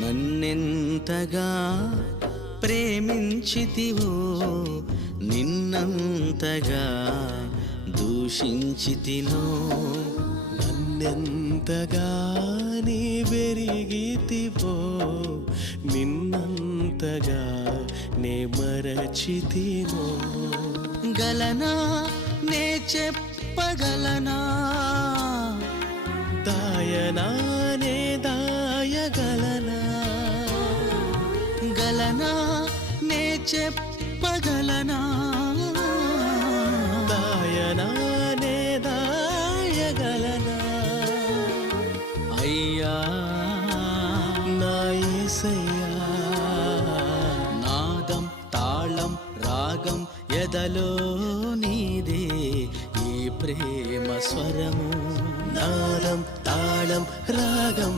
నన్నెంతగా ప్రేమించితివో నిన్నంతగా దూషించితినో నన్నెంతగా నీ వెరిగితివో నిన్నంతగా నే మరచితినో గలనా నే చెప్పగలనా దాయనా నే దాయగలనా గలనా నే చెప్పగలనా దాయనా నే దాయగలనా అయ్యా నా యేసయ్యా నాదం తాళం రాగం ఎదలో నీదే ఈ ప్రేమ స్వరము నాదం తాళం రాగం